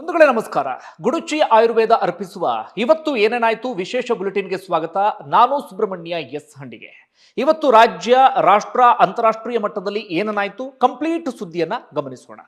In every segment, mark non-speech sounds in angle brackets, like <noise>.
ಬಂಧುಗಳೇ, ನಮಸ್ಕಾರ. ಗುಡುಚಿ ಆಯುರ್ವೇದ ಅರ್ಪಿಸುವ ಇವತ್ತು ಏನೇನಾಯ್ತು? ವಿಶೇಷ ಬುಲೆಟಿನ್ಗೆ ಸ್ವಾಗತ. ನಾನು ಸುಬ್ರಹ್ಮಣ್ಯ ಎಸ್ ಹಂಡಿಗೆ. ಇವತ್ತು ರಾಜ್ಯ, ರಾಷ್ಟ್ರ, ಅಂತಾರಾಷ್ಟ್ರೀಯ ಮಟ್ಟದಲ್ಲಿ ಏನೇನಾಯ್ತು? ಕಂಪ್ಲೀಟ್ ಸುದ್ದಿಯನ್ನ ಗಮನಿಸೋಣ.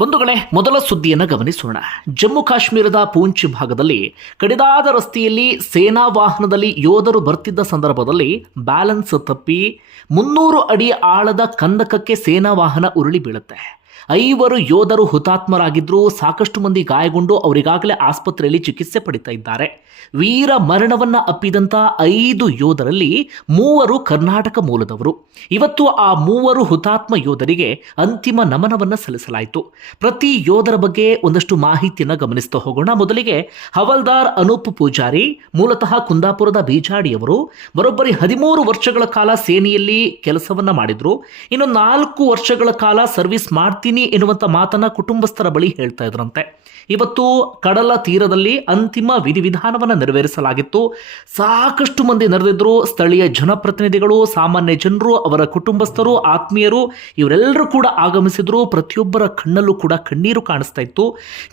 ಬಂಧುಗಳೇ, ಮೊದಲ ಸುದ್ದಿಯನ್ನು ಗಮನಿಸೋಣ. ಜಮ್ಮು ಕಾಶ್ಮೀರದ ಪೂಂಚ್ ಭಾಗದಲ್ಲಿ ಕಡಿದಾದ ರಸ್ತೆಯಲ್ಲಿ ಸೇನಾ ವಾಹನದಲ್ಲಿ ಯೋಧರು ಬರ್ತಿದ್ದ ಸಂದರ್ಭದಲ್ಲಿ ಬ್ಯಾಲೆನ್ಸ್ ತಪ್ಪಿ ಮುನ್ನೂರು ಅಡಿ ಆಳದ ಕಂದಕಕ್ಕೆ ಸೇನಾ ವಾಹನ ಉರುಳಿ ಬೀಳುತ್ತೆ. ಐವರು ಯೋಧರು ಹುತಾತ್ಮರಾಗಿದ್ರು ಸಾಕಷ್ಟು ಮಂದಿ ಗಾಯಗೊಂಡು ಅವರಿಗಾಗಲೇ ಆಸ್ಪತ್ರೆಯಲ್ಲಿ ಚಿಕಿತ್ಸೆ ಪಡಿತಾ ಇದ್ದಾರೆ. ವೀರ ಮರಣವನ್ನ ಅಪ್ಪಿದಂತ ಐದು ಯೋಧರಲ್ಲಿ ಮೂವರು ಕರ್ನಾಟಕ ಮೂಲದವರು. ಇವತ್ತು ಆ ಮೂವರು ಹುತಾತ್ಮ ಯೋಧರಿಗೆ ಅಂತಿಮ ನಮನವನ್ನ ಸಲ್ಲಿಸಲಾಯಿತು. ಪ್ರತಿ ಯೋಧರ ಬಗ್ಗೆ ಒಂದಷ್ಟು ಮಾಹಿತಿಯನ್ನು ಗಮನಿಸ್ತಾ ಹೋಗೋಣ. ಮೊದಲಿಗೆ ಹವಲ್ದಾರ್ ಅನೂಪ್ ಪೂಜಾರಿ, ಮೂಲತಃ ಕುಂದಾಪುರದ ಬೀಜಾಡಿಯವರು ಬರೋಬ್ಬರಿ ಹದಿಮೂರು ವರ್ಷಗಳ ಕಾಲ ಸೇನೆಯಲ್ಲಿ ಕೆಲಸವನ್ನ ಮಾಡಿದ್ರು. ಇನ್ನು ನಾಲ್ಕು ವರ್ಷಗಳ ಕಾಲ ಸರ್ವಿಸ್ ಮಾಡ್ತೀನಿ ಎನ್ನುವಂಥ ಮಾತನ್ನ ಕುಟುಂಬಸ್ಥರ ಬಳಿ ಹೇಳ್ತಾ ಇದ್ರಂತೆ. ಇವತ್ತು ಕಡಲ ತೀರದಲ್ಲಿ ಅಂತಿಮ ವಿಧಿವಿಧಾನವನ್ನು ನೆರವೇರಿಸಲಾಗಿತ್ತು. ಸಾಕಷ್ಟು ಮಂದಿ ನೆರೆದಿದ್ರು. ಸ್ಥಳೀಯ ಜನಪ್ರತಿನಿಧಿಗಳು, ಸಾಮಾನ್ಯ ಜನರು, ಅವರ ಕುಟುಂಬಸ್ಥರು, ಆತ್ಮೀಯರು ಇವರೆಲ್ಲರೂ ಕೂಡ ಆಗಮಿಸಿದ್ರು. ಪ್ರತಿಯೊಬ್ಬರ ಕಣ್ಣಲ್ಲೂ ಕೂಡ ಕಣ್ಣೀರು ಕಾಣಿಸ್ತಾ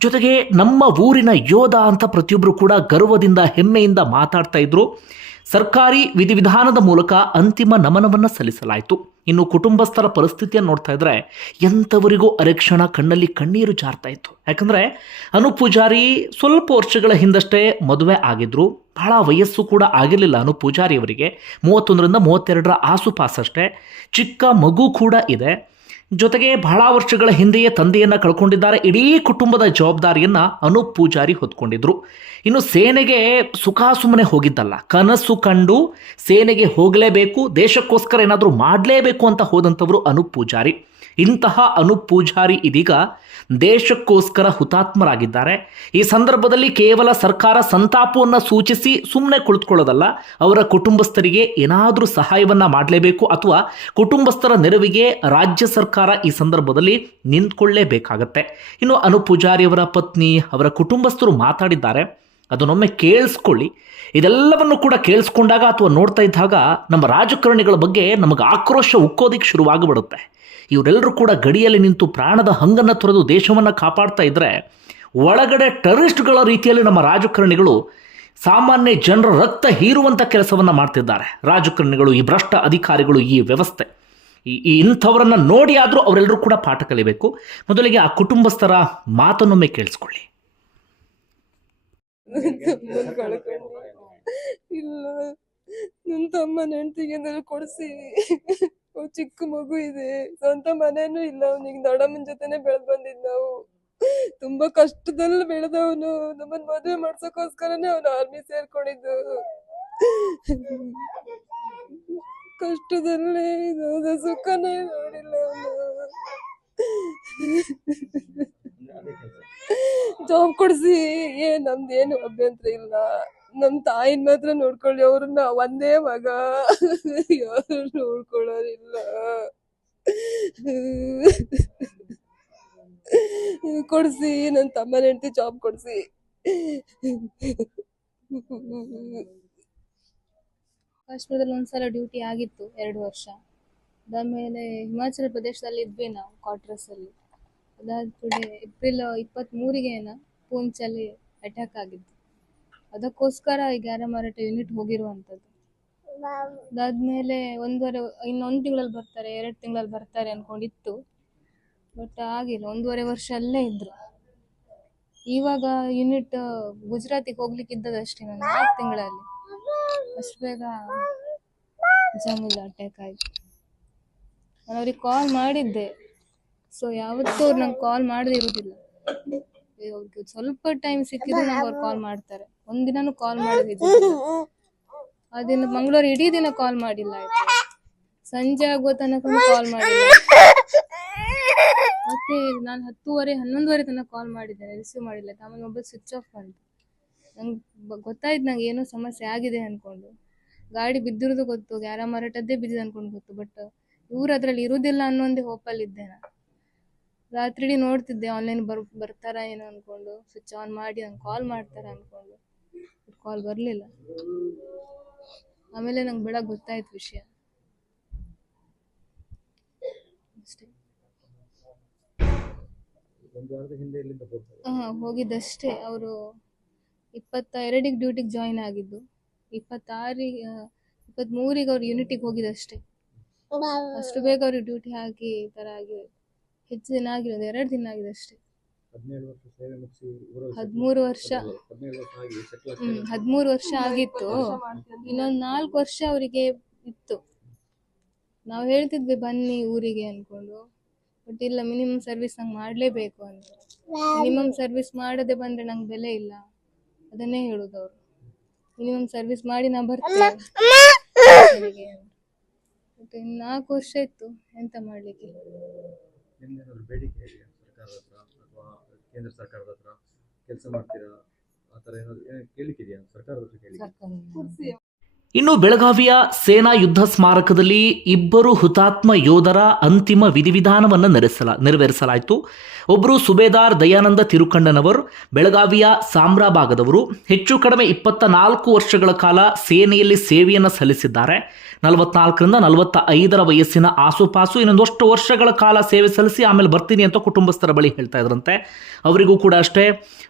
ಜೊತೆಗೆ ನಮ್ಮ ಊರಿನ ಯೋಧ ಅಂತ ಪ್ರತಿಯೊಬ್ಬರು ಕೂಡ ಗರ್ವದಿಂದ, ಹೆಮ್ಮೆಯಿಂದ ಮಾತಾಡ್ತಾ ಇದ್ರು. ಸರ್ಕಾರಿ ವಿಧಿವಿಧಾನದ ಮೂಲಕ ಅಂತಿಮ ನಮನವನ್ನು ಸಲ್ಲಿಸಲಾಯಿತು. ಇನ್ನು ಕುಟುಂಬಸ್ಥರ ಪರಿಸ್ಥಿತಿಯನ್ನು ನೋಡ್ತಾ ಇದ್ರೆ ಎಂಥವರಿಗೂ ಅರೆಕ್ಷಣ ಕಣ್ಣಲ್ಲಿ ಕಣ್ಣೀರು ಜಾರ್ತಾ ಇತ್ತು. ಯಾಕಂದರೆ ಅನು ಪೂಜಾರಿ ಸ್ವಲ್ಪ ವರ್ಷಗಳ ಹಿಂದಷ್ಟೇ ಮದುವೆ ಆಗಿದ್ರು. ಬಹಳ ವಯಸ್ಸು ಕೂಡ ಆಗಿರಲಿಲ್ಲ ಅನು ಪೂಜಾರಿ ಅವರಿಗೆ. ಮೂವತ್ತೊಂದರಿಂದ ಮೂವತ್ತೆರಡರ ಆಸುಪಾಸಷ್ಟೇ. ಚಿಕ್ಕ ಮಗು ಕೂಡ ಇದೆ. ಜೊತೆಗೆ ಬಹಳ ವರ್ಷಗಳ ಹಿಂದೆಯೇ ತಂದೆಯನ್ನ ಕಳ್ಕೊಂಡಿದ್ದಾರೆ. ಇಡೀ ಕುಟುಂಬದ ಜವಾಬ್ದಾರಿಯನ್ನ ಅನೂಪ್ ಪೂಜಾರಿ ಹೊತ್ಕೊಂಡಿದ್ರು. ಇನ್ನು ಸೇನೆಗೆ ಸುಖಾಸುಮ್ಮನೆ ಹೋಗಿದ್ದಲ್ಲ. ಕನಸು ಕಂಡು ಸೇನೆಗೆ ಹೋಗಲೇಬೇಕು, ದೇಶಕ್ಕೋಸ್ಕರ ಏನಾದರೂ ಮಾಡಲೇಬೇಕು ಅಂತ ಹೋದಂಥವರು ಅನೂಪ್ ಪೂಜಾರಿ. ಇಂತಹ ಅನೂಪ್ ಪೂಜಾರಿ ಇದೀಗ ದೇಶಕ್ಕೋಸ್ಕರ ಹುತಾತ್ಮರಾಗಿದ್ದಾರೆ. ಈ ಸಂದರ್ಭದಲ್ಲಿ ಕೇವಲ ಸರ್ಕಾರ ಸಂತಾಪವನ್ನು ಸೂಚಿಸಿ ಸುಮ್ಮನೆ ಕುಳಿತುಕೊಳ್ಳೋದಲ್ಲ, ಅವರ ಕುಟುಂಬಸ್ಥರಿಗೆ ಏನಾದರೂ ಸಹಾಯವನ್ನು ಮಾಡಲೇಬೇಕು ಅಥವಾ ಕುಟುಂಬಸ್ಥರ ನೆರವಿಗೆ ರಾಜ್ಯ ಸರ್ಕಾರ ಈ ಸಂದರ್ಭದಲ್ಲಿ ನಿಂತ್ಕೊಳ್ಳೇಬೇಕಾಗತ್ತೆ. ಇನ್ನು ಅನೂಪ್ ಪೂಜಾರಿಯವರ ಪತ್ನಿ, ಅವರ ಕುಟುಂಬಸ್ಥರು ಮಾತಾಡಿದ್ದಾರೆ. ಅದನ್ನೊಮ್ಮೆ ಕೇಳಿಸ್ಕೊಳ್ಳಿ. ಇದೆಲ್ಲವನ್ನು ಕೂಡ ಕೇಳಿಸ್ಕೊಂಡಾಗ ಅಥವಾ ನೋಡ್ತಾ ಇದ್ದಾಗ ನಮ್ಮ ರಾಜಕಾರಣಿಗಳ ಬಗ್ಗೆ ನಮಗೆ ಆಕ್ರೋಶ ಉಕ್ಕೋದಿಕ್ಕೆ ಶುರುವಾಗಿಬಿಡುತ್ತೆ. ಇವರೆಲ್ಲರೂ ಕೂಡ ಗಡಿಯಲ್ಲಿ ನಿಂತು ಪ್ರಾಣದ ಹಂಗನ್ನು ತೊರೆದು ದೇಶವನ್ನು ಕಾಪಾಡ್ತಾ ಇದ್ದರೆ ಒಳಗಡೆ ಟೆರರಿಸ್ಟ್ಗಳ ರೀತಿಯಲ್ಲಿ ನಮ್ಮ ರಾಜಕಾರಣಿಗಳು ಸಾಮಾನ್ಯ ಜನರ ರಕ್ತ ಹೀರುವಂಥ ಕೆಲಸವನ್ನು ಮಾಡ್ತಿದ್ದಾರೆ. ರಾಜಕಾರಣಿಗಳು, ಈ ಭ್ರಷ್ಟ ಅಧಿಕಾರಿಗಳು, ಈ ವ್ಯವಸ್ಥೆ. ಈ ಇಂಥವರನ್ನು ನೋಡಿ ಆದರೂ ಅವರೆಲ್ಲರೂ ಕೂಡ ಪಾಠ ಕಲಿಬೇಕು. ಮೊದಲಿಗೆ ಆ ಕುಟುಂಬಸ್ಥರ ಮಾತನ್ನೊಮ್ಮೆ ಕೇಳಿಸ್ಕೊಳ್ಳಿ. <laughs> ಇಲ್ಲ. ನನ್ನ ತಮ್ಮ ಹೆಂಡತಿಗೆ ಕೊಡ್ಸಿ. <laughs> ಅವ್ ಚಿಕ್ಕ ಮಗು ಇದೆ. ಸ್ವಂತ ಮನೇನು ಇಲ್ಲ. ಅವನಿಗೆ ದೊಡ್ಡಮ್ಮನ ಜೊತೆನೆ ಬೆಳೆದ್ ಬಂದಿದ್ ನಾವು. ತುಂಬಾ ಕಷ್ಟದಲ್ಲಿ ಬೆಳೆದವನು. ನಮ್ಮನ್ ಮದ್ವೆ ಮಾಡ್ಸೋಕೋಸ್ಕರನೆ ಅವನು ಆರ್ಮಿ ಸೇರ್ಕೊಂಡಿದ್ದು. ಕಷ್ಟದಲ್ಲೇ ಸುಖನೇ ನೋಡಿಲ್ಲ ಅವನು. ಜಾಬ್ ಕೊಡ್ಸಿ. ಏ ನಮ್ದೇನು ಅಭ್ಯಂತರ ಇಲ್ಲ. ನಮ್ ತಾಯಿನ ಮಾತ್ರ ನೋಡ್ಕೊಳ್ಳಿ, ಅವ್ರನ್ನ ಒಂದೇ ಮಗ. ಯಾರು ನೋಡ್ಕೊಳ್ಳೋರಿಲ್ಲ ಕೊಡ್ಸಿ, ನನ್ ತಮ್ಮನ ಹೆಂಡತಿ ಜಾಬ್ ಕೊಡ್ಸಿ. ಕಾಶ್ಮೀರದಲ್ಲಿ ಒಂದ್ಸಲ ಡ್ಯೂಟಿ ಆಗಿತ್ತು, ಎರಡು ವರ್ಷ. ಅದಾದ್ಮೇಲೆ ಹಿಮಾಚಲ ಪ್ರದೇಶದಲ್ಲಿ ಇದ್ವಿ ನಾವು ಕ್ವಾರ್ಟರ್ಸ್ ಅಲ್ಲಿ. ಅದಾದ ಕೂಡಲೇ ಏಪ್ರಿಲ್ ಇಪ್ಪತ್ತ್ ಮೂರಿಗೆ ಪೂಂಚ್ ಪೂಂಚಲ್ಲಿ ಅಟ್ಯಾಕ್ ಆಗಿತ್ತು. ಅದಕ್ಕೋಸ್ಕರ ಈ ಗ್ಯಾರಮಾರಟ ಯೂನಿಟ್ ಹೋಗಿರುವಂತದ್ದು. ಅದಾದ್ಮೇಲೆ ಒಂದೂವರೆ, ಇನ್ನೊಂದು ತಿಂಗಳಲ್ಲಿ ಬರ್ತಾರೆ, ಎರಡು ತಿಂಗಳಲ್ಲಿ ಬರ್ತಾರೆ ಅನ್ಕೊಂಡಿತ್ತು. ಬಟ್ ಆಗಿಲ್ಲ, ಒಂದೂವರೆ ವರ್ಷ ಅಲ್ಲೇ ಇದ್ರು. ಇವಾಗ ಯೂನಿಟ್ ಗುಜರಾತಿಗೆ ಹೋಗ್ಲಿಕ್ಕೆ ಇದ್ದದಷ್ಟೇ ನಾನು, ನಾಲ್ಕು ತಿಂಗಳಲ್ಲಿ. ಅಷ್ಟು ಬೇಗ ಜಮ್ಮುಲ್ ಅಟ್ಯಾಕ್ ಆಯ್ತು. ನಾನು ಅವ್ರಿಗೆ ಕಾಲ್ ಮಾಡಿದ್ದೆ. ಸೊ ಯಾವತ್ತೂ ಅವ್ರು ನಂಗೆ ಕಾಲ್ ಮಾಡದೇ ಇರೋದಿಲ್ಲ. ಅವ್ರಿಗೆ ಸ್ವಲ್ಪ ಟೈಮ್ ಸಿಕ್ಕಿದ್ರೆ ನಂಗೆ ಅವ್ರು ಕಾಲ್ ಮಾಡ್ತಾರೆ. ಒಂದಿನನೂ ಕಾಲ್ ಮಾಡಿದ್ವಿ ಅದಿನ ಮಂಗಳೂರು ಇಡೀ ದಿನ ಕಾಲ್ ಮಾಡಿಲ್ಲ ಆಯ್ತು. ಸಂಜೆ ಆಗೋ ತನಕ ಕಾಲ್ ಮಾಡಿಲ್ಲ. ಮತ್ತೆ ನಾನು ಹತ್ತುವರೆ ಹನ್ನೊಂದುವರೆ ತನಕ ಕಾಲ್ ಮಾಡಿದ್ದೇನೆ ರಿಸೀವ್ ಮಾಡಿಲ್ಲ. ಆಮೇಲೆ ಮೊಬೈಲ್ ಸ್ವಿಚ್ ಆಫ್ ಬಂತು ನಂಗೆ ಗೊತ್ತಾಯ್ತು ನಂಗೆ ಏನೋ ಸಮಸ್ಯೆ ಆಗಿದೆ ಅನ್ಕೊಂಡು. ಗಾಡಿ ಬಿದ್ದಿರೋದು ಗೊತ್ತು ಗ್ಯಾರ ಮಾರಾಟದ್ದೇ ಬಿದ್ದಿದೆ ಅನ್ಕೊಂಡು ಗೊತ್ತು ಬಟ್ ಇವ್ರು ಅದ್ರಲ್ಲಿ ಇರುವುದಿಲ್ಲ ಅನ್ನೋ ಒಂದೇ ಹೋಪಲ್ಲಿ ಇದ್ದೆ ನಾನು. ರಾತ್ರಿ ನೋಡ್ತಿದ್ದೆ ಆನ್ಲೈನ್ ಬರ್, ಬರ್ತಾರ ಏನೋ ಅನ್ಕೊಂಡು ಸ್ವಿಚ್ ಆನ್ ಮಾಡಿ ನಂಗೆ ಕಾಲ್ ಮಾಡ್ತಾರ ಅನ್ಕೊಂಡು ಕಾಲ್ ಬರಲಿಲ್ಲ. ಆಮೇಲೆ ನಂಗೆ ಬೆಳಗ್ಗೆ ಗೊತ್ತಾಯ್ತು ವಿಷಯ. ಅಷ್ಟೇ. ಹಾ, ಹೋಗಿದ್ದಷ್ಟೇ. ಅವರು ಇಪ್ಪತ್ತ ಎರಡಿಗೆ ಡ್ಯೂಟಿಗೆ ಜಾಯಿನ್ ಆಗಿದ್ದು. ಇಪ್ಪತ್ತಾರಿಗೆ ಇಪ್ಪತ್ತ್ಮೂರಿಗೆ ಅವ್ರು ಯೂನಿಟಿಗೆ ಹೋಗಿದ್ದಷ್ಟೇ. ಅಷ್ಟು ಬೇಗ ಅವ್ರಿಗೆ ಡ್ಯೂಟಿ ಹಾಕಿ ಈ ಥರ ಆಗಿ ಹೆಚ್ಚು ದಿನ ಆಗಿರೋದು ಎರಡು ದಿನ ಆಗಿದೆ ಅಷ್ಟೇ. ಹದಿನೇಳು ವರ್ಷ ಸೇವೆ ಮುಗಿಸಿ ಊರಲ್ಲಿ ಹದಿಮೂರು ವರ್ಷ. ಹದಿನೇಳು ವರ್ಷ ಆಗಿ ಸೆಟ್ಲ್ ಹ್ಮ್ ಹದಿಮೂರು ವರ್ಷ ಆಗಿತ್ತು. ಇನ್ನೊಂದು ನಾಲ್ಕು ವರ್ಷ ಅವರಿಗೆ ಇತ್ತು. ನಾವು ಹೇಳ್ತಿದ್ವಿ ಬನ್ನಿ ಊರಿಗೆ ಅನ್ಕೊಂಡು ಬಟ್ ಇಲ್ಲ ಮಿನಿಮಮ್ ಸರ್ವಿಸ್ ನಂಗೆ ಮಾಡಲೇಬೇಕು ಅಂತ. ಮಿನಿಮಮ್ ಸರ್ವಿಸ್ ಮಾಡದೆ ಬಂದ್ರೆ ನಂಗೆ ಬೆಲೆ ಇಲ್ಲ. ಅದನ್ನೇ ಹೇಳುದು ಅವರು. ಮಿನಿಮಮ್ ಸರ್ವಿಸ್ ಮಾಡಿ ನಾ ಬರ್ತೇನೆ ಮನೆಗೆ ಅಂತ. ಮತ್ತೆ ಇನ್ನು ನಾಲ್ಕು ವರ್ಷ ಇತ್ತು ಎಂತ ಮಾಡ್ಲಿಕ್ಕೆ ನಿಮ್ದೇನಾದ್ರು ಬೇಡಿಕೆ ಇದೆ ಸರ್ಕಾರದ ಹತ್ರ ಅಥವಾ ಕೇಂದ್ರ ಸರ್ಕಾರದ ಹತ್ರ ಕೆಲಸ ಮಾಡ್ತೀರಾ? ಆ ಥರ ಏನಾದ್ರು ಏನಾದ್ರು ಕೇಳಿಕ್ಕಿದೆಯಾ ಸರ್ಕಾರದ ಹತ್ರ ಕೇಳಿ ಇನ್ನು ಬೆಳಗಾವಿಯ ಸೇನಾ ಯುದ್ಧ ಸ್ಮಾರಕದಲ್ಲಿ ಇಬ್ಬರು ಹುತಾತ್ಮ ಯೋಧರ ಅಂತಿಮ ವಿಧಿವಿಧಾನವನ್ನು ನೆರೆಸಲ, ನೆರವೇರಿಸಲಾಯಿತು. ಒಬ್ಬರು ಸುಬೇದಾರ್ ದಯಾನಂದ ತಿರುಕಣ್ಣನವರು, ಬೆಳಗಾವಿಯ ಸಾಮ್ರಾ ಭಾಗದವರು, ಹೆಚ್ಚು ಕಡಿಮೆ ಇಪ್ಪತ್ತ ನಾಲ್ಕು ವರ್ಷಗಳ ಕಾಲ ಸೇನೆಯಲ್ಲಿ ಸೇವೆಯನ್ನು ಸಲ್ಲಿಸಿದ್ದಾರೆ. ನಲವತ್ನಾಲ್ಕರಿಂದ ನಲವತ್ತ ಐದರ ವಯಸ್ಸಿನ ಆಸುಪಾಸು ಇನ್ನೊಂದಷ್ಟು ವರ್ಷಗಳ ಕಾಲ ಸೇವೆ ಸಲ್ಲಿಸಿ ಆಮೇಲೆ ಬರ್ತೀನಿ ಅಂತ ಕುಟುಂಬಸ್ಥರ ಬಳಿ ಹೇಳ್ತಾ ಇದ್ರಂತೆ. ಅವರಿಗೂ ಕೂಡ ಅಷ್ಟೇ.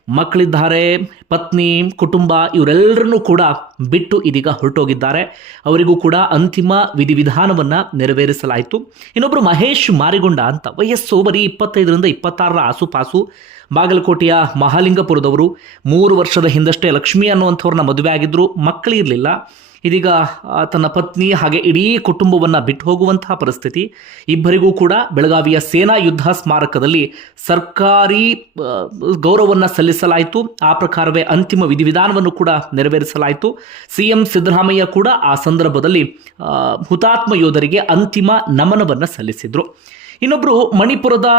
ಮಕ್ಕಳಿದ್ದಾರೆ, ಪತ್ನಿ, ಕುಟುಂಬ, ಇವರೆಲ್ಲರನ್ನೂ ಕೂಡ ಬಿಟ್ಟು ಇದೀಗ ಹೊರಟೋಗಿದ್ದಾರೆ ಅವರಿಗೂ ಕೂಡ ಅಂತಿಮ ವಿಧಿವಿಧಾನವನ್ನು ನೆರವೇರಿಸಲಾಯಿತು. ಇನ್ನೊಬ್ಬರು ಮಹೇಶ್ ಮಾರಿಗೊಂಡ ಅಂತ, ವಯಸ್ಸು ಬರೀ ಇಪ್ಪತ್ತೈದರಿಂದ ಇಪ್ಪತ್ತಾರರ ಆಸುಪಾಸು. ಬಾಗಲಕೋಟೆಯ ಮಹಾಲಿಂಗಪುರದವರು ಮೂರು ವರ್ಷದ ಹಿಂದಷ್ಟೇ ಲಕ್ಷ್ಮಿ ಅನ್ನುವಂಥವ್ರನ್ನ ಮದುವೆ ಆಗಿದ್ದರು ಮಕ್ಕಳಿರಲಿಲ್ಲ ಇದೀಗ ತನ್ನ ಪತ್ನಿ ಹಾಗೆ ಇಡೀ ಕುಟುಂಬವನ್ನು ಬಿಟ್ಟು ಹೋಗುವಂತಹ ಪರಿಸ್ಥಿತಿ. ಇಬ್ಬರಿಗೂ ಕೂಡ ಬೆಳಗಾವಿಯ ಸೇನಾ ಯುದ್ಧ ಸ್ಮಾರಕದಲ್ಲಿ ಸರ್ಕಾರಿ ಗೌರವವನ್ನು ಸಲ್ಲಿಸಲಾಯಿತು. ಆ ಪ್ರಕಾರವೇ ಅಂತಿಮ ವಿಧಿವಿಧಾನವನ್ನು ಕೂಡ ನೆರವೇರಿಸಲಾಯಿತು. ಸಿ ಎಂ ಸಿದ್ದರಾಮಯ್ಯ ಕೂಡ ಆ ಸಂದರ್ಭದಲ್ಲಿ ಹುತಾತ್ಮ ಯೋಧರಿಗೆ ಅಂತಿಮ ನಮನವನ್ನು ಸಲ್ಲಿಸಿದರು. ಇನ್ನೊಬ್ಬರು ಮಣಿಪುರದ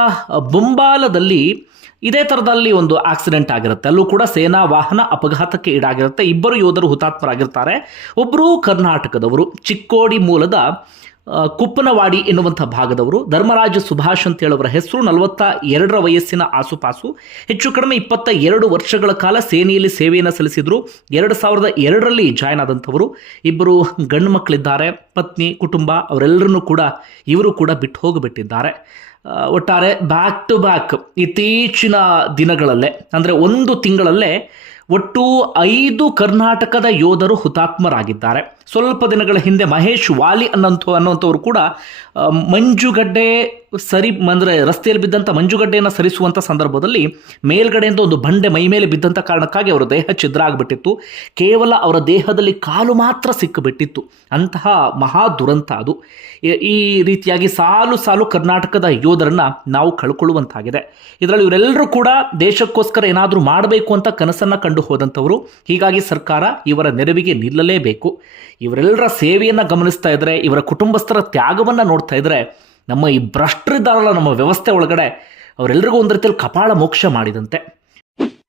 ಬೊಂಬಾಲದಲ್ಲಿ ಇದೇ ಥರದಲ್ಲಿ ಒಂದು ಆಕ್ಸಿಡೆಂಟ್ ಆಗಿರುತ್ತೆ. ಅಲ್ಲೂ ಕೂಡ ಸೇನಾ ವಾಹನ ಅಪಘಾತಕ್ಕೆ ಈಡಾಗಿರುತ್ತೆ. ಇಬ್ಬರು ಯೋಧರು ಹುತಾತ್ಮರಾಗಿರ್ತಾರೆ. ಒಬ್ಬರು ಕರ್ನಾಟಕದವರು. ಚಿಕ್ಕೋಡಿ ಮೂಲದ ಕುಪ್ಪನವಾಡಿ ಎನ್ನುವಂಥ ಭಾಗದವರು. ಧರ್ಮರಾಜ ಸುಭಾಷ್ ಅಂತೇಳವರ ಹೆಸರು ನಲವತ್ತ ಎರಡರ ವಯಸ್ಸಿನ ಆಸುಪಾಸು. ಹೆಚ್ಚು ಕಡಿಮೆ ಇಪ್ಪತ್ತ ಎರಡು ವರ್ಷಗಳ ಕಾಲ ಸೇನೆಯಲ್ಲಿ ಸೇವೆಯನ್ನು ಸಲ್ಲಿಸಿದ್ರು. ಎರಡು ಸಾವಿರದ ಎರಡರಲ್ಲಿ ಜಾಯ್ನ್ ಆದಂಥವರು. ಇಬ್ಬರು ಗಂಡು ಮಕ್ಕಳಿದ್ದಾರೆ. ಪತ್ನಿ, ಕುಟುಂಬ ಅವರೆಲ್ಲರನ್ನೂ ಕೂಡ ಇವರು ಕೂಡ ಬಿಟ್ಟು ಹೋಗಿಬಿಟ್ಟಿದ್ದಾರೆ. ಒಟ್ಟಾರೆ ಬ್ಯಾಕ್ ಟು ಬ್ಯಾಕ್ ಇತ್ತೀಚಿನ ದಿನಗಳಲ್ಲೇ, ಅಂದರೆ ಒಂದು ತಿಂಗಳಲ್ಲೇ ಒಟ್ಟು ಐದು ಕರ್ನಾಟಕದ ಯೋಧರು ಹುತಾತ್ಮರಾಗಿದ್ದಾರೆ. ಸ್ವಲ್ಪ ದಿನಗಳ ಹಿಂದೆ ಮಹೇಶ್ ವಾಲಿ ಅನ್ನೋಂಥ ಅನ್ನೋಂಥವ್ರು ಕೂಡ ಮಂಜುಗಡ್ಡೆ ಸರಿ, ಅಂದರೆ ರಸ್ತೆಯಲ್ಲಿ ಬಿದ್ದಂಥ ಮಂಜುಗಡ್ಡೆಯನ್ನು ಸರಿಸುವಂಥ ಸಂದರ್ಭದಲ್ಲಿ ಮೇಲ್ಗಡೆಯಿಂದ ಒಂದು ಬಂಡೆ ಮೈ ಮೇಲೆ ಬಿದ್ದಂಥ ಕಾರಣಕ್ಕಾಗಿ ಅವರ ದೇಹ ಛಿದ್ರ ಆಗಿಬಿಟ್ಟಿತ್ತು ಕೇವಲ ಅವರ ದೇಹದಲ್ಲಿ ಕಾಲು ಮಾತ್ರ ಸಿಕ್ಕಿಬಿಟ್ಟಿತ್ತು. ಅಂತಹ ಮಹಾ ದುರಂತ ಅದು. ಈ ರೀತಿಯಾಗಿ ಸಾಲು ಸಾಲು ಕರ್ನಾಟಕದ ಯೋಧರನ್ನು ನಾವು ಕಳ್ಕೊಳ್ಳುವಂತಾಗಿದೆ. ಇದರಲ್ಲಿ ಇವರೆಲ್ಲರೂ ಕೂಡ ದೇಶಕ್ಕೋಸ್ಕರ ಏನಾದರೂ ಮಾಡಬೇಕು ಅಂತ ಕನಸನ್ನು ಕಂಡು ಹೋದಂಥವರು. ಹೀಗಾಗಿ ಸರ್ಕಾರ ಇವರ ನೆರವಿಗೆ ನಿಲ್ಲಲೇಬೇಕು. ಇವರೆಲ್ಲರ ಸೇವೆಯನ್ನು ಗಮನಿಸ್ತಾ ಇದ್ದರೆ ಇವರ ಕುಟುಂಬಸ್ಥರ ತ್ಯಾಗವನ್ನು ನೋಡ್ತಾ ಇದ್ದರೆ ನಮ್ಮ ಈ ಭ್ರಷ್ಟರಿದ್ದಾರಲ್ಲ ನಮ್ಮ ವ್ಯವಸ್ಥೆ ಒಳಗಡೆ, ಅವರೆಲ್ಲರಿಗೂ ಒಂದು ರೀತಿಯಲ್ಲಿ ಕಪಾಳ ಮೋಕ್ಷ ಮಾಡಿದಂತೆ.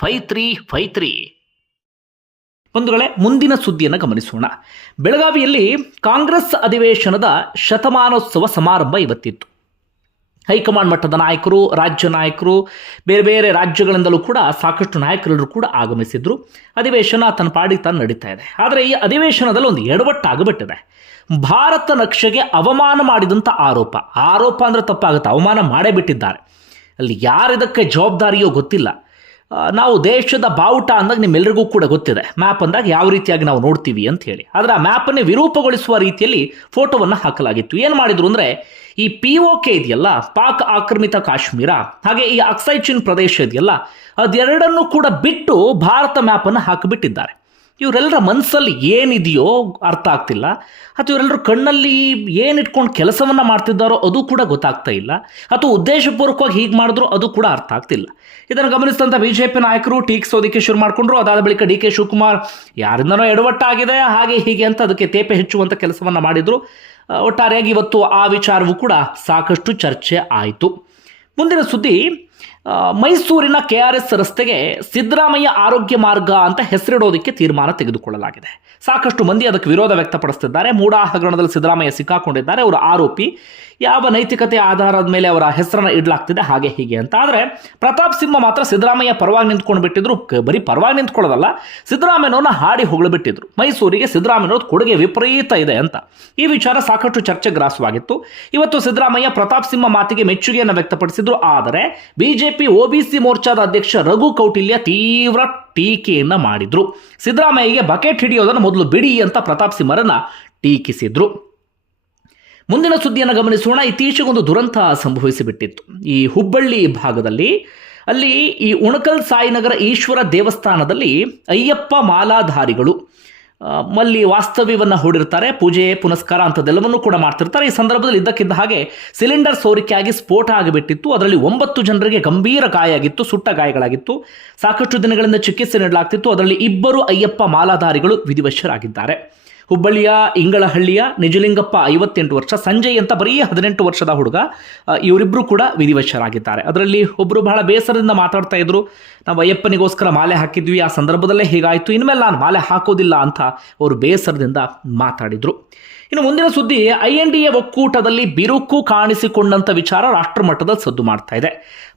five three five three ಬಂಧುಗಳೇ, ಮುಂದಿನ ಸುದ್ದಿಯನ್ನು ಗಮನಿಸೋಣ. ಬೆಳಗಾವಿಯಲ್ಲಿ ಕಾಂಗ್ರೆಸ್ ಅಧಿವೇಶನದ ಶತಮಾನೋತ್ಸವ ಸಮಾರಂಭ ಇವತ್ತಿತ್ತು. ಹೈಕಮಾಂಡ್ ಮಟ್ಟದ ನಾಯಕರು, ರಾಜ್ಯ ನಾಯಕರು, ಬೇರೆ ಬೇರೆ ರಾಜ್ಯಗಳಿಂದಲೂ ಕೂಡ ಸಾಕಷ್ಟು ನಾಯಕರೆಲ್ಲರೂ ಕೂಡ ಆಗಮಿಸಿದ್ರು. ಅಧಿವೇಶನ ತನ್ನ ಪಾಡಿಗೆ ತಾನು ನಡೀತಾ ಇದೆ. ಆದರೆ ಈ ಅಧಿವೇಶನದಲ್ಲಿ ಒಂದು ಎಡವಟ್ಟಾಗಿಬಿಟ್ಟಿದೆ ಭಾರತ ನಕ್ಷೆಗೆ ಅವಮಾನ ಮಾಡಿದಂಥ ಆರೋಪ. ಆರೋಪ ಅಂದರೆ ತಪ್ಪಾಗುತ್ತೆ. ಅವಮಾನ ಮಾಡೇ ಬಿಟ್ಟಿದ್ದಾರೆ. ಅಲ್ಲಿ ಯಾರಿದಕ್ಕೆ ಜವಾಬ್ದಾರಿಯೋ ಗೊತ್ತಿಲ್ಲ. ನಾವು ದೇಶದ ಬಾವುಟ ಅಂದಾಗ ನಿಮ್ಮೆಲ್ಲರಿಗೂ ಕೂಡ ಗೊತ್ತಿದೆ. ಮ್ಯಾಪ್ ಅಂದಾಗ ಯಾವ ರೀತಿಯಾಗಿ ನಾವು ನೋಡ್ತೀವಿ ಅಂತ ಹೇಳಿ. ಆದರೆ ಆ ಮ್ಯಾಪನ್ನೇ ವಿರೂಪಗೊಳಿಸುವ ರೀತಿಯಲ್ಲಿ ಫೋಟೋವನ್ನು ಹಾಕಲಾಗಿತ್ತು. ಏನು ಮಾಡಿದ್ರು ಅಂದರೆ, ಈ ಪಿ ಒ ಕೆ ಇದೆಯಲ್ಲ, ಪಾಕ್ ಆಕ್ರಮಿತ ಕಾಶ್ಮೀರ, ಹಾಗೆ ಈ ಅಕ್ಸೈಚಿನ್ ಪ್ರದೇಶ ಇದೆಯಲ್ಲ, ಅದೆರಡನ್ನೂ ಕೂಡ ಬಿಟ್ಟು ಭಾರತ ಮ್ಯಾಪನ್ನು ಹಾಕಿಬಿಟ್ಟಿದ್ದಾರೆ. ಇವರೆಲ್ಲರ ಮನಸ್ಸಲ್ಲಿ ಏನಿದೆಯೋ ಅರ್ಥ ಆಗ್ತಿಲ್ಲ. ಅಥವಾ ಇವರೆಲ್ಲರೂ ಕಣ್ಣಲ್ಲಿ ಏನು ಇಟ್ಕೊಂಡು ಕೆಲಸವನ್ನು ಮಾಡ್ತಿದ್ದಾರೋ ಅದು ಕೂಡ ಗೊತ್ತಾಗ್ತಾ ಇಲ್ಲ. ಅಥವಾ ಉದ್ದೇಶಪೂರ್ವಕವಾಗಿ ಹೀಗೆ ಮಾಡಿದ್ರು ಅದು ಕೂಡ ಅರ್ಥ ಆಗ್ತಿಲ್ಲ. ಇದನ್ನು ಗಮನಿಸಿದಂಥ ಬಿ ಜೆ ಪಿ ನಾಯಕರು ಟೀಕಿಸೋದಕ್ಕೆ ಶುರು ಮಾಡಿಕೊಂಡ್ರು. ಅದಾದ ಬಳಿಕ ಡಿ ಕೆ ಶಿವಕುಮಾರ್, ಯಾರಿಂದನೋ ಎಡವಟ್ಟಾಗಿದೆ, ಹಾಗೆ ಹೀಗೆ ಅಂತ ಅದಕ್ಕೆ ತೇಪೆ ಹೆಚ್ಚುವಂಥ ಕೆಲಸವನ್ನು ಮಾಡಿದರು. ಒಟ್ಟಾರೆಯಾಗಿ ಇವತ್ತು ಆ ವಿಚಾರವೂ ಕೂಡ ಸಾಕಷ್ಟು ಚರ್ಚೆ ಆಯಿತು. ಮುಂದಿನ ಸುದ್ದಿ ಮೈಸೂರಿನ ಕೆ ಆರ್ ಎಸ್ ರಸ್ತೆಗೆ ಸಿದ್ದರಾಮಯ್ಯ ಆರೋಗ್ಯ ಮಾರ್ಗ ಅಂತ ಹೆಸರಿಡೋದಕ್ಕೆ ತೀರ್ಮಾನ ತೆಗೆದುಕೊಳ್ಳಲಾಗಿದೆ. ಸಾಕಷ್ಟು ಮಂದಿ ಅದಕ್ಕೆ ವಿರೋಧ ವ್ಯಕ್ತಪಡಿಸುತ್ತಿದ್ದಾರೆ ಮೂಡ ಹಗರಣದಲ್ಲಿ ಸಿದ್ದರಾಮಯ್ಯ ಸಿಕ್ಕಾಕೊಂಡಿದ್ದಾರೆ. ಅವರ ಆರೋಪಿ ಯಾವ ನೈತಿಕತೆ ಆಧಾರದ ಮೇಲೆ ಅವರ ಹೆಸರನ್ನು ಇಡಲಾಗ್ತಿದೆ, ಹಾಗೆ ಹೀಗೆ ಅಂತ. ಆದರೆ ಪ್ರತಾಪ್ ಸಿಂಹ ಮಾತ್ರ ಸಿದ್ದರಾಮಯ್ಯ ಪರವಾಗಿ ನಿಂತ್ಕೊಂಡು ಬಿಟ್ಟಿದ್ರು ಬರೀ ಪರವಾಗಿ ನಿಂತ್ಕೊಳ್ಳೋದಲ್ಲ, ಸಿದ್ದರಾಮಯ್ಯನವ್ರನ್ನ ಹಾಡಿ ಹೊಗಳಿಬಿಟ್ಟಿದ್ರು ಮೈಸೂರಿಗೆ ಸಿದ್ದರಾಮಯ್ಯನವ್ರ ಕೊಡುಗೆ ವಿಪರೀತ ಇದೆ ಅಂತ. ಈ ವಿಚಾರ ಸಾಕಷ್ಟು ಚರ್ಚೆ ಗ್ರಾಸವಾಗಿತ್ತು. ಇವತ್ತು ಸಿದ್ದರಾಮಯ್ಯ ಪ್ರತಾಪ್ ಸಿಂಹ ಮಾತಿಗೆ ಮೆಚ್ಚುಗೆಯನ್ನು ವ್ಯಕ್ತಪಡಿಸಿದ್ರು. ಆದರೆ ಬಿಜೆಪಿ ಒಬಿಸಿ ಮೋರ್ಚಾದ ಅಧ್ಯಕ್ಷ ರಘು ಕೌಟಿಲ್ಯ ತೀವ್ರ ಟೀಕೆಯನ್ನ ಮಾಡಿದ್ರು. ಸಿದ್ದರಾಮಯ್ಯಗೆ ಬಕೆಟ್ ಹಿಡಿಯೋದನ್ನು ಮೊದಲು ಬಿಡಿ ಅಂತ ಪ್ರತಾಪ್ ಸಿಂಹರನ್ನ ಟೀಕಿಸಿದ್ರು. ಮುಂದಿನ ಸುದ್ದಿಯನ್ನು ಗಮನಿಸೋಣ. ಇತ್ತೀಚೆಗೊಂದು ದುರಂತ ಸಂಭವಿಸಿಬಿಟ್ಟಿತ್ತು. ಈ ಹುಬ್ಬಳ್ಳಿ ಭಾಗದಲ್ಲಿ, ಅಲ್ಲಿ ಈ ಉಣಕಲ್ ಸಾಯಿನಗರ ಈಶ್ವರ ದೇವಸ್ಥಾನದಲ್ಲಿ ಅಯ್ಯಪ್ಪ ಮಾಲಾಧಾರಿಗಳು ಅಲ್ಲಿ ವಾಸ್ತವ್ಯವನ್ನು ಹೂಡಿರ್ತಾರೆ, ಪೂಜೆ, ಪುನಸ್ಕಾರ ಅಂಥದ್ದೆಲ್ಲವನ್ನೂ ಕೂಡ ಮಾಡ್ತಿರ್ತಾರೆ. ಈ ಸಂದರ್ಭದಲ್ಲಿ ಇದ್ದಕ್ಕಿದ್ದ ಹಾಗೆ ಸಿಲಿಂಡರ್ ಸೋರಿಕೆಯಾಗಿ ಸ್ಫೋಟ ಆಗಿಬಿಟ್ಟಿತ್ತು. ಅದರಲ್ಲಿ ಒಂಬತ್ತು ಜನರಿಗೆ ಗಂಭೀರ ಗಾಯ ಆಗಿತ್ತು ಸುಟ್ಟ ಗಾಯಗಳಾಗಿತ್ತು. ಸಾಕಷ್ಟು ದಿನಗಳಿಂದ ಚಿಕಿತ್ಸೆ ನೀಡಲಾಗ್ತಿತ್ತು. ಅದರಲ್ಲಿ ಇಬ್ಬರು ಅಯ್ಯಪ್ಪ ಮಾಲಾಧಾರಿಗಳು ವಿಧಿವಶರಾಗಿದ್ದಾರೆ. ಹುಬ್ಬಳ್ಳಿಯ, ಇಂಗಳಹಳ್ಳಿಯ, ನಿಜಲಿಂಗಪ್ಪ ಐವತ್ತೆಂಟು ವರ್ಷ, ಸಂಜಯ್ ಅಂತ ಬರೀ ಹದಿನೆಂಟು ವರ್ಷದ ಹುಡುಗ ಇವರಿಬ್ಬರು ಕೂಡ ವಿಧಿವಶರಾಗಿದ್ದಾರೆ. ಅದರಲ್ಲಿ ಒಬ್ಬರು ಬಹಳ ಬೇಸರದಿಂದ ಮಾತಾಡ್ತಾ ಇದ್ರು. ನಾವು ಅಯ್ಯಪ್ಪನಿಗೋಸ್ಕರ ಮಾಲೆ ಹಾಕಿದ್ವಿ, ಆ ಸಂದರ್ಭದಲ್ಲೇ ಹೀಗಾಯಿತು, ಇನ್ಮೇಲೆ ನಾನು ಮಾಲೆ ಹಾಕೋದಿಲ್ಲ ಅಂತ ಅವರು ಬೇಸರದಿಂದ ಮಾತಾಡಿದ್ರು. ಇನ್ನು ಮುಂದಿನ ಸುದ್ದಿ, ಐ ಎನ್ ಡಿ ಎ ಒಕ್ಕೂಟದಲ್ಲಿ ಬಿರುಕು ಕಾಣಿಸಿಕೊಂಡಂತ ವಿಚಾರ ರಾಷ್ಟ್ರ ಮಟ್ಟದಲ್ಲಿ ಸದ್ದು ಮಾಡ್ತಾ ಇದೆ.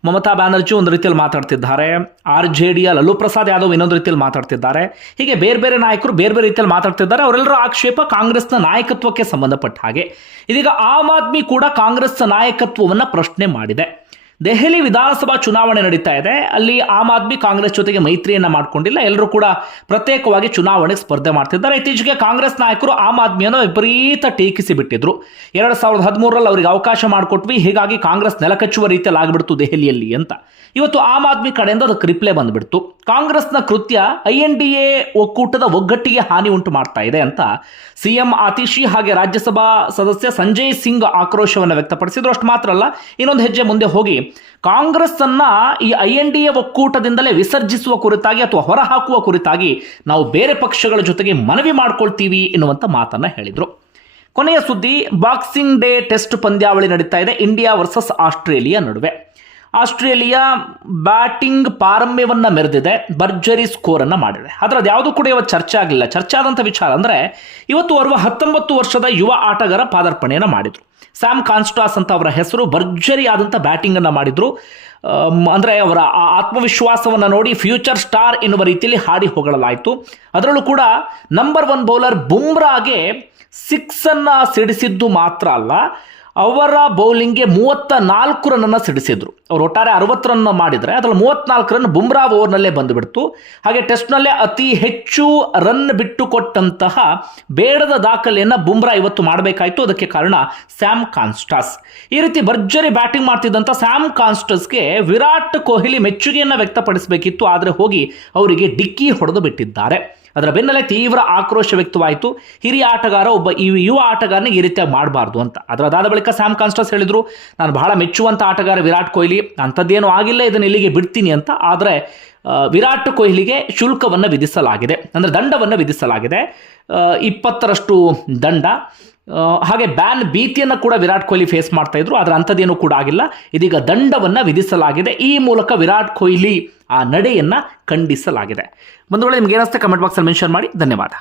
ಮಮತಾ ಬ್ಯಾನರ್ಜಿ ಒಂದು ರೀತಿಯಲ್ಲಿ ಮಾತಾಡ್ತಿದ್ದಾರೆ. ಆರ್ ಜೆ ಡಿಯ ಲಲ್ಲೂ ಪ್ರಸಾದ್ ಯಾದವ್ ಇನ್ನೊಂದು ರೀತಿಯಲ್ಲಿ ಮಾತಾಡ್ತಿದ್ದಾರೆ. ಹೀಗೆ ಬೇರೆ ಬೇರೆ ನಾಯಕರು ಬೇರೆ ಬೇರೆ ರೀತಿಯಲ್ಲಿ ಮಾತಾಡ್ತಿದ್ದಾರೆ. ಅವರೆಲ್ಲರ ಆಕ್ಷೇಪ ಕಾಂಗ್ರೆಸ್ನ ನಾಯಕತ್ವಕ್ಕೆ ಸಂಬಂಧಪಟ್ಟ ಹಾಗೆ. ಇದೀಗ ಆಮ್ ಆದ್ಮಿ ಕೂಡ ಕಾಂಗ್ರೆಸ್ನ ನಾಯಕತ್ವವನ್ನು ಪ್ರಶ್ನೆ ಮಾಡಿದೆ. ದೆಹಲಿ ವಿಧಾನಸಭಾ ಚುನಾವಣೆ ನಡೀತಾ ಇದೆ. ಅಲ್ಲಿ ಆಮ್ ಆದ್ಮಿ ಕಾಂಗ್ರೆಸ್ ಜೊತೆಗೆ ಮೈತ್ರಿಯನ್ನ ಮಾಡ್ಕೊಂಡಿಲ್ಲ. ಎಲ್ಲರೂ ಕೂಡ ಪ್ರತ್ಯೇಕವಾಗಿ ಚುನಾವಣೆಗೆ ಸ್ಪರ್ಧೆ ಮಾಡ್ತಿದ್ದಾರೆ. ಇತ್ತೀಚೆಗೆ ಕಾಂಗ್ರೆಸ್ ನಾಯಕರು ಆಮ್ ಆದ್ಮಿಯನ್ನು ವಿಪರೀತ ಟೀಕಿಸಿ ಬಿಟ್ಟಿದ್ರು. ಎರಡು ಸಾವಿರದ ಹದಿಮೂರರಲ್ಲಿ ಅವರಿಗೆ ಅವಕಾಶ ಮಾಡಿಕೊಟ್ವಿ. ಹೀಗಾಗಿ ಕಾಂಗ್ರೆಸ್ ನೆಲಕಚ್ಚುವ ರೀತಿಯಲ್ಲಿ ಆಗಿಬಿಡ್ತು ದೆಹಲಿಯಲ್ಲಿ ಅಂತ. ಇವತ್ತು ಆಮ್ ಆದ್ಮಿ ಕಡೆಯಿಂದ ಅದಕ್ಕೆ ರಿಪ್ಲೈ ಬಂದ್ಬಿಡ್ತು. ಕಾಂಗ್ರೆಸ್ನ ಕೃತ್ಯ ಐ ಎನ್ ಡಿ ಎ ಒಕ್ಕೂಟದ ಒಗ್ಗಟ್ಟಿಗೆ ಹಾನಿ ಉಂಟು ಮಾಡ್ತಾ ಇದೆ ಅಂತ ಸಿಎಂ ಆತಿಶಿ ಹಾಗೆ ರಾಜ್ಯಸಭಾ ಸದಸ್ಯ ಸಂಜಯ್ ಸಿಂಗ್ ಆಕ್ರೋಶವನ್ನು ವ್ಯಕ್ತಪಡಿಸಿದ್ರು. ಅಷ್ಟು ಮಾತ್ರ ಅಲ್ಲ, ಇನ್ನೊಂದು ಹೆಜ್ಜೆ ಮುಂದೆ ಹೋಗಿ ಕಾಂಗ್ರೆಸ್ ಅನ್ನ ಈ ಐ ಎನ್ ಡಿ ಎ ಒಕ್ಕೂಟದಿಂದಲೇ ವಿಸರ್ಜಿಸುವ ಕುರಿತಾಗಿ ಅಥವಾ ಹೊರಹಾಕುವ ಕುರಿತಾಗಿ ನಾವು ಬೇರೆ ಪಕ್ಷಗಳ ಜೊತೆಗೆ ಮನವಿ ಮಾಡ್ಕೊಳ್ತೀವಿ ಎನ್ನುವಂಥ ಮಾತನ್ನ ಹೇಳಿದರು. ಕೊನೆಯ ಸುದ್ದಿ ಬಾಕ್ಸಿಂಗ್ ಡೇ ಟೆಸ್ಟ್ ಪಂದ್ಯಾವಳಿ ನಡೀತಾ ಇದೆ ಇಂಡಿಯಾ ವರ್ಸಸ್ ಆಸ್ಟ್ರೇಲಿಯಾ ನಡುವೆ. ಆಸ್ಟ್ರೇಲಿಯಾ ಬ್ಯಾಟಿಂಗ್ ಪಾರಮ್ಯವನ್ನು ಮೆರೆದಿದೆ, ಭರ್ಜರಿ ಸ್ಕೋರ್ ಅನ್ನ ಮಾಡಿದೆ. ಆದ್ರೆ ಅದ್ಯಾವುದು ಕೂಡ ಇವತ್ತು ಚರ್ಚೆ ಆಗಲಿಲ್ಲ. ಚರ್ಚೆ ಆದಂಥ ವಿಚಾರ ಅಂದ್ರೆ, ಇವತ್ತು ಓರ್ವ ಹತ್ತೊಂಬತ್ತು ವರ್ಷದ ಯುವ ಆಟಗಾರ ಪಾದಾರ್ಪಣೆಯನ್ನು ಮಾಡಿದ್ರು. ಸ್ಯಾಮ್ ಕಾನ್ಸ್ಟಾಸ್ ಅಂತ ಅವರ ಹೆಸರು ಭರ್ಜರಿ ಆದಂಥ ಬ್ಯಾಟಿಂಗ್ ಮಾಡಿದರು. ಅಂದ್ರೆ ಅವರ ಆ ಆತ್ಮವಿಶ್ವಾಸವನ್ನ ನೋಡಿ ಫ್ಯೂಚರ್ ಸ್ಟಾರ್ ಎನ್ನುವ ರೀತಿಯಲ್ಲಿ ಹಾಡಿ ಹೊಗಳಲಾಯಿತು. ಅದರಲ್ಲೂ ಕೂಡ ನಂಬರ್ ಒನ್ ಬೌಲರ್ ಬುಮ್ರಾಗೆ ಸಿಕ್ಸನ್ನು ಸಿಡಿಸಿದ್ದು ಮಾತ್ರ ಅಲ್ಲ. ಅವರ ಬೌಲಿಂಗ್ಗೆ ಮೂವತ್ತ ನಾಲ್ಕು ರನ್ನನ್ನು ಸಿಡಿಸಿದ್ರು. ಅವರು ಒಟ್ಟಾರೆ ಅರವತ್ತು ರನ್ ಮಾಡಿದರೆ, ಅದರಲ್ಲಿ ಮೂವತ್ನಾಲ್ಕು ರನ್ ಬುಮ್ರಾ ಓವರ್ನಲ್ಲೇ ಬಂದುಬಿಡ್ತು. ಹಾಗೆ ಟೆಸ್ಟ್ನಲ್ಲೇ ಅತಿ ಹೆಚ್ಚು ರನ್ ಬಿಟ್ಟುಕೊಟ್ಟಂತಹ ಬೇಡದ ದಾಖಲೆಯನ್ನು ಬುಮ್ರಾ ಇವತ್ತು ಮಾಡಬೇಕಾಯಿತು. ಅದಕ್ಕೆ ಕಾರಣ ಸ್ಯಾಮ್ ಕಾನ್ಸ್ಟಾಸ್. ಈ ರೀತಿ ಭರ್ಜರಿ ಬ್ಯಾಟಿಂಗ್ ಮಾಡ್ತಿದ್ದಂಥ ಸ್ಯಾಮ್ ಕಾನ್ಸ್ಟಸ್ಗೆ ವಿರಾಟ್ ಕೊಹ್ಲಿ ಮೆಚ್ಚುಗೆಯನ್ನು ವ್ಯಕ್ತಪಡಿಸಬೇಕಿತ್ತು. ಆದರೆ ಹೋಗಿ ಅವರಿಗೆ ಡಿಕ್ಕಿ ಹೊಡೆದು ಬಿಟ್ಟಿದ್ದಾರೆ. ಅದರ ಬೆನ್ನಲ್ಲೇ ತೀವ್ರ ಆಕ್ರೋಶ ವ್ಯಕ್ತವಾಯಿತು. ಹಿರಿಯ ಆಟಗಾರ ಒಬ್ಬ ಈ ಯುವ ಆಟಗಾರನಿಗೆ ಈ ರೀತಿಯಾಗಿ ಮಾಡಬಾರ್ದು ಅಂತ. ಅದರದಾದ ಬಳಿಕ ಸ್ಯಾಮ್ ಕಾನ್ಸ್ಟಸ್ ಹೇಳಿದರು, ನಾನು ಬಹಳ ಮೆಚ್ಚುವಂಥ ಆಟಗಾರ ವಿರಾಟ್ ಕೊಹ್ಲಿ, ಅಂಥದ್ದೇನು ಆಗಿಲ್ಲ, ಇದನ್ನು ಇಲ್ಲಿಗೆ ಬಿಡ್ತೀನಿ ಅಂತ. ಆದರೆ ವಿರಾಟ್ ಕೊಹ್ಲಿಗೆ ಶುಲ್ಕವನ್ನು ವಿಧಿಸಲಾಗಿದೆ. ಅಂದರೆ ದಂಡವನ್ನು ವಿಧಿಸಲಾಗಿದೆ. ಇಪ್ಪತ್ತರಷ್ಟು ದಂಡ. ಹಾಗೆ ಬ್ಯಾನ್ ಭೀತಿಯನ್ನು ಕೂಡ ವಿರಾಟ್ ಕೊಹ್ಲಿ ಫೇಸ್ ಮಾಡ್ತಾ ಇದ್ರು, ಆದರೆ ಅಂಥದ್ದೇನೂ ಕೂಡ ಆಗಿಲ್ಲ. ಇದೀಗ ದಂಡವನ್ನು ವಿಧಿಸಲಾಗಿದೆ. ಈ ಮೂಲಕ ವಿರಾಟ್ ಕೊಹ್ಲಿ ಆ ನಡೆಯನ್ನು ಖಂಡಿಸಲಾಗಿದೆ. ಒಂದು ವೇಳೆ ನಿಮ್ಗೆ ಏನಿಸುತ್ತೆ ಕಮೆಂಟ್ ಬಾಕ್ಸಲ್ಲಿ ಮೆನ್ಷನ್ ಮಾಡಿ. ಧನ್ಯವಾದ.